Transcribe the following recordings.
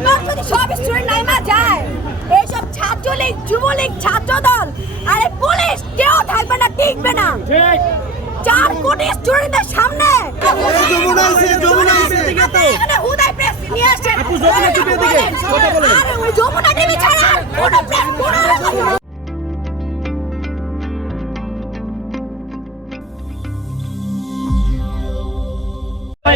একবার যদি সব স্টুডেন্ট নাইমা যায়, এইসব ছাত্রলীগ, যুবলীগ, ছাত্রদল, আরে পুলিশ কেউ থাকবে না, টিকবে না। ঠিক 4 কোটি স্টুডেন্টদের সামনে এখানে হুদাই প্রেস নিয়ে আসছেন। আরে ওই যমুনা টিভি ছাড়া আর কোনো প্রেস কোনো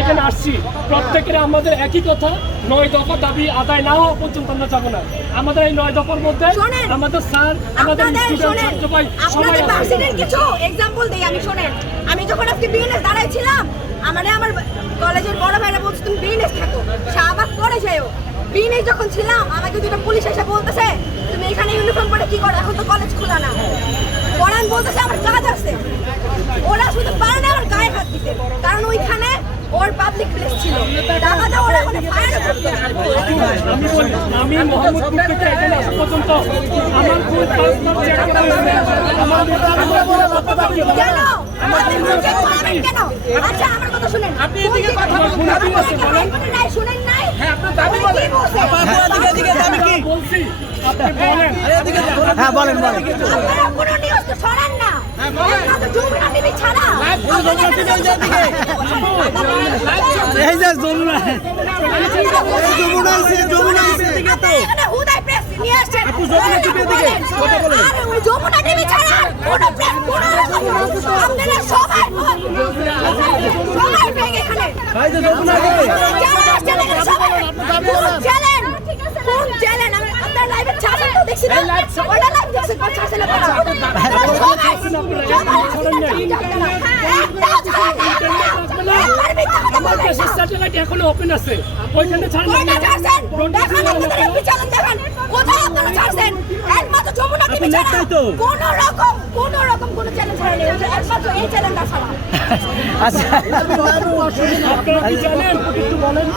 এখানে আসছি, প্রত্যেকের আমাদের একই কথা, 9 দফা দাবি আদায় না হওয়া পর্যন্ত আমরা যাবো না। আমাদের এই 9 দফার মধ্যে শোনেন, আমাদের স্যার, আমাদের স্টুডেন্ট, ছাত্র ভাই সবাই আপনাদের আছে। ভার্সিটির কিছু एग्जांपल দেই আমি। শোনেন, আমি যখন আজকে বিএনএস দাঁড়াইছিলাম, আমার কলেজের বড় ভাইরা বলছে তুমি বিএনএস থাকো, শাহবাগ পরে যাও। বিএনএস যখন ছিলাম, আমাকে দুটো পুলিশ এসে বলতেছে তুমি এখানে ইউনিফর্ম পরে কি করো, এখন তো কলেজ খোলা না। পরান বলতেছে আমার কাজ আছে। ওরা শুধু পারে না আমার গায়ে হাত দিতে, কারণ ওইখানে ওর পাবলিক প্লেস ছিল। টাকাটা ওরা ওখানে ফায়ার করতে। আমি মোহাম্মদপুর থেকে এখানে আসা পর্যন্ত আমার ফুল 5 মাস চেক করা হয়েছে। আমার কেন? আমাদের মুখে বলবেন কেন? আচ্ছা আমার কথা শুনেন। আপনি এদিকে কথা বলুন। আপনি নাই শুনেন নাই? হ্যাঁ, আপনার দাবি বলেন। এদিকে দাবি কি? বলছি, আপনি বলেন। হ্যাঁ বলেন বলেন। আপনারা কোনো নিউজ তো ছড়ান না। আপনারা তো যমুনা টিভি ছাড়া। এই যে যমুনা এখানে হুদাই প্রেস নিয়ে আসছেন। যমুনা টিভি এদিকে কথা বলেন। আরে ওই যমুনা টিভি ছাড়া আর কোনো প্রেস কোনো আপনারা সবাই ভেঙে এখানে। ভাই যে যমুনা টিভি যারা আসছেন এখানে সবাই কোন চ্যানেল? কোন চ্যানেল? আপনার লাইভে ছাড়েন তো দেখছি না। ওটা লাইভ দেখছেন কোন চ্যানেলে করা? স্যাটেলাইট এখনো ওপেন আছে, ওইখানে ছাড়েন না। কোথায় আপনারা ছাড়ছেন? একমাত্র যমুনা টিভি ছাড়া কোনো রকম কোনো চ্যানেল ছাড়েনি, একমাত্র এই চ্যানেলটা ছাড়া। আচ্ছা আপনারা কি জানেন একটু বলেন,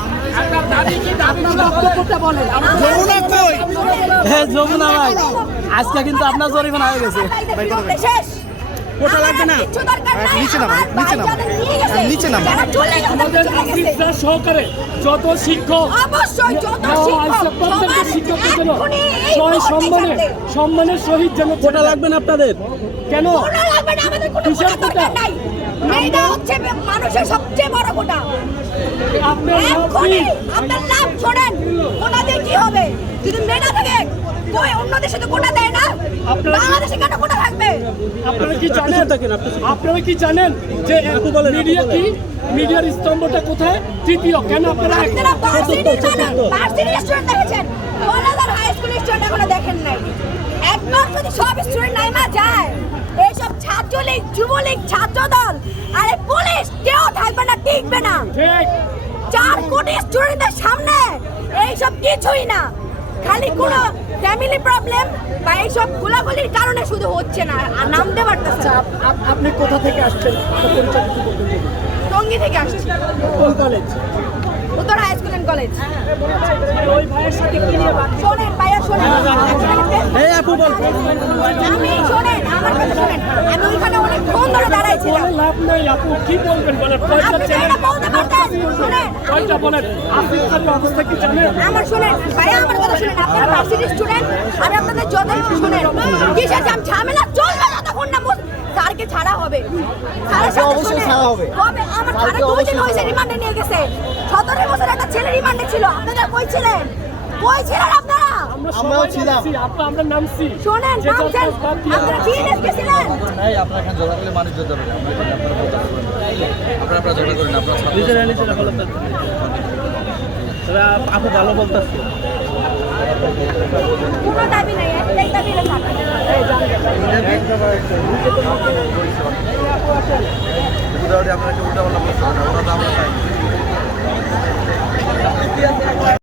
আপনার দাবি কি? দাবি বক্তব্যটা বলেন। যমুনা কই? হ্যাঁ যমুনা ভাই আজকে কিন্তু আপনার জরিমানা হয়ে গেছে। শেষ কোটা লাগবে না? নিচে নামান, নিচে নামান, নিচে নামান। আমাদের অফিসার সহকারে যত শিক্ষক অবশ্যই যত প্রত্যেকটা শিক্ষকের জন্য সম্মানে সম্মানের সহিত যেন কোটা লাগবে না আপনাদের? কেন? কোটা লাগবে না, আমাদের কোনো কিসের কোটা দরকার নাই। মেয়েটা হচ্ছে মানুষের সবচেয়ে বড় কোটা। আপনার এক্ষুনি আপনার লাভ শোনেন, কোটা দিয়ে কি হবে? যদি মেয়েটা থাকে কই অন্য দেশে তো কোটা দেয় না, বাংলাদেশে কেন কোটা থাকবে? আপনারা কি জানেন? আপনারা কি জানেন যে মিডিয়া কি? মিডিয়ার স্তম্ভটা কোথায়? তৃতীয়। কেন আপনারা আপনারা ভার্সিটি স্টুডেন্ট দেখেছেন, কলেজ আর হাই স্কুল স্টুডেন্ট এখনো দেখেন নাই। একবার যদি সব স্টুডেন্ট নাইমা যায়, এইসব ছাত্রলীগ, যুবলীগ, ছাত্রদল, আরে পুলিশ কেউ থাকবে না, টিকবে না। ঠিক 4 কোটি স্টুডেন্টদের সামনে এইসব কিছুই না। খালি কোনো ফ্যামিলি প্রবলেম বা এইসব গোলাগুলির কারণে শুধু হচ্ছে না, আর নামতে পারতেছে না। আপনি কোথা থেকে আসছেন? টঙ্গী থেকে আসছি। কোন কলেজ? উত্তর হাই স্কুল এন্ড কলেজ। ওই ভাইয়ের সাথে কি নিয়ে শোনেন ভাইয়া, শোনেন। এই আপু বল। আমি শোনেন, আমার কথা শোনেন। আমি ওইখানে অনেকক্ষণ ধরে দাঁড়াইছিলাম। বলে লাভ নাই আপু, কি বলবেন বলেন? কয়টা আপনি চ্যানেল? এটা বলতে পারতেন? শোনেন, কয়টা বলেন? আসিফ খানের অবস্থা কি জানেন? আমার শোনেন ভাইয়া, আমার কথা শোনেন। আপনারা ভার্সিটি স্টুডেন্ট, আমি আপনাদের যত শোনেন কিসের ঝামেলা চলবে যতক্ষণ না স্যারকে ছাড়া হবে। স্যারের সাথে অবশ্যই ছাড়া হবে। কবে আমার স্যারের 2 দিন হয়েছে রিমান্ডে নিয়ে গেছে। 17 বছর একটা ছেলে রিমান্ডে ছিল। আপনারা কই ছিলেন? কই ছিলেন আপনারা? আমরাও ছিলাম। আমরা নামছি। শোনেন, নামছেন, আপনারা বিএনএস গেছিলেন। নাই আপনার এখানে ঝগড়া করলে মানুষ জড় যাবে আপনারা ঝগড়া করেন আপনারা নিজেরা নিজেরা বলেন। তারা আপু ভালো বলতেছে। কোনো দাবি নাই, একটাই দাবি হলো স্যার। আপনারা উল্টা পাল্টা ওরা তো আমরা চাই